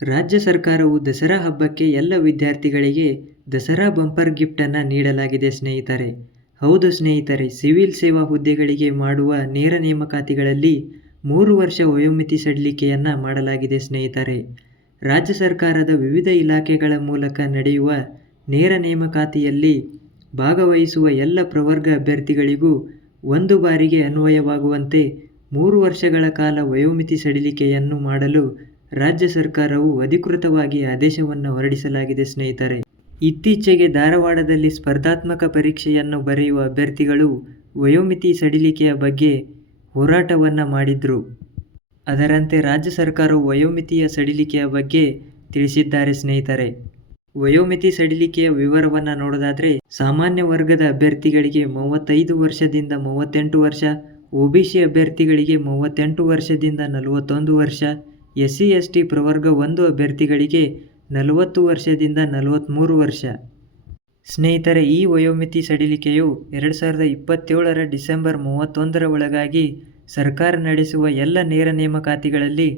ರಾಜ್ಯ ಸರ್ಕಾರವು ದಸರಾ ಹಬ್ಬಕ್ಕೆ ಎಲ್ಲ ವಿದ್ಯಾರ್ಥಿಗಳಿಗೆ ದಸರಾ ಬಂಪರ್ ಗಿಫ್ಟನ್ನು ನೀಡಲಾಗಿದೆ ಸ್ನೇಹಿತರೆ. ಹೌದು ಸ್ನೇಹಿತರೆ, ಸಿವಿಲ್ ಸೇವಾ ಹುದ್ದೆಗಳಿಗೆ ಮಾಡುವ ನೇರ ನೇಮಕಾತಿಗಳಲ್ಲಿ ಮೂರು ವರ್ಷ ವಯೋಮಿತಿ ಸಡಿಲಿಕೆಯನ್ನು ಮಾಡಲಾಗಿದೆ ಸ್ನೇಹಿತರೆ. ರಾಜ್ಯ ಸರ್ಕಾರದ ವಿವಿಧ ಇಲಾಖೆಗಳ ಮೂಲಕ ನಡೆಯುವ ನೇರ ನೇಮಕಾತಿಯಲ್ಲಿ ಭಾಗವಹಿಸುವ ಎಲ್ಲ ಪ್ರವರ್ಗ ಅಭ್ಯರ್ಥಿಗಳಿಗೂ ಒಂದು ಬಾರಿಗೆ ಅನ್ವಯವಾಗುವಂತೆ ಮೂರು ವರ್ಷಗಳ ಕಾಲ ವಯೋಮಿತಿ ಸಡಿಲಿಕೆಯನ್ನು ಮಾಡಲು ರಾಜ್ಯ ಸರ್ಕಾರವು ಅಧಿಕೃತವಾಗಿ ಆದೇಶವನ್ನು ಹೊರಡಿಸಲಾಗಿದೆ ಸ್ನೇಹಿತರೆ. ಇತ್ತೀಚೆಗೆ ಧಾರವಾಡದಲ್ಲಿ ಸ್ಪರ್ಧಾತ್ಮಕ ಪರೀಕ್ಷೆಯನ್ನು ಬರೆಯುವ ಅಭ್ಯರ್ಥಿಗಳು ವಯೋಮಿತಿ ಸಡಿಲಿಕೆಯ ಬಗ್ಗೆ ಹೋರಾಟವನ್ನು ಮಾಡಿದ್ರು. ಅದರಂತೆ ರಾಜ್ಯ ಸರ್ಕಾರವು ವಯೋಮಿತಿಯ ಸಡಿಲಿಕೆಯ ಬಗ್ಗೆ ತಿಳಿಸಿದ್ದಾರೆ ಸ್ನೇಹಿತರೆ. ವಯೋಮಿತಿ ಸಡಿಲಿಕೆಯ ವಿವರವನ್ನು ನೋಡೋದಾದರೆ ಸಾಮಾನ್ಯ ವರ್ಗದ ಅಭ್ಯರ್ಥಿಗಳಿಗೆ ಮೂವತ್ತೈದು ವರ್ಷದಿಂದ ಮೂವತ್ತೆಂಟು ವರ್ಷ, ಒ ಬಿ ಸಿ ಅಭ್ಯರ್ಥಿಗಳಿಗೆ ಮೂವತ್ತೆಂಟು ವರ್ಷದಿಂದ ನಲವತ್ತೊಂದು ವರ್ಷ ಎಸ್ ಸಿ ಎಸ್ ಟಿ ಪ್ರವರ್ಗ ಒಂದು ಅಭ್ಯರ್ಥಿಗಳಿಗೆ ನಲವತ್ತು ವರ್ಷದಿಂದ ನಲವತ್ತ್ಮೂರು ವರ್ಷ. ಸ್ನೇಹಿತರೆ, ಈ ವಯೋಮಿತಿ ಸಡಿಲಿಕೆಯು ಎರಡು ಸಾವಿರದ ಇಪ್ಪತ್ತೇಳರ ಡಿಸೆಂಬರ್ ಮೂವತ್ತೊಂದರ ಒಳಗಾಗಿ ಸರ್ಕಾರ ನಡೆಸುವ ಎಲ್ಲ ನೇರ ನೇಮಕಾತಿಗಳಲ್ಲಿ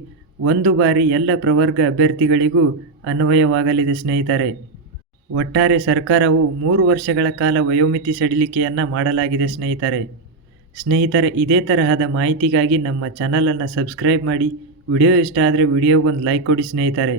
ಒಂದು ಬಾರಿ ಎಲ್ಲ ಪ್ರವರ್ಗ ಅಭ್ಯರ್ಥಿಗಳಿಗೂ ಅನ್ವಯವಾಗಲಿದೆ ಸ್ನೇಹಿತರೆ. ಒಟ್ಟಾರೆ ಸರ್ಕಾರವು ಮೂರು ವರ್ಷಗಳ ಕಾಲ ವಯೋಮಿತಿ ಸಡಿಲಿಕೆಯನ್ನು ಮಾಡಲಾಗಿದೆ ಸ್ನೇಹಿತರೆ. ಸ್ನೇಹಿತರೆ, ಇದೇ ತರಹದ ಮಾಹಿತಿಗಾಗಿ ನಮ್ಮ ಚಾನಲನ್ನು ಸಬ್ಸ್ಕ್ರೈಬ್ ಮಾಡಿ ವಿಡಿಯೋ ಇಷ್ಟ ಆದರೆ ವಿಡಿಯೋಗೊಂದು ಲೈಕ್ ಕೊಡಿ ಸ್ನೇಹಿತರೆ.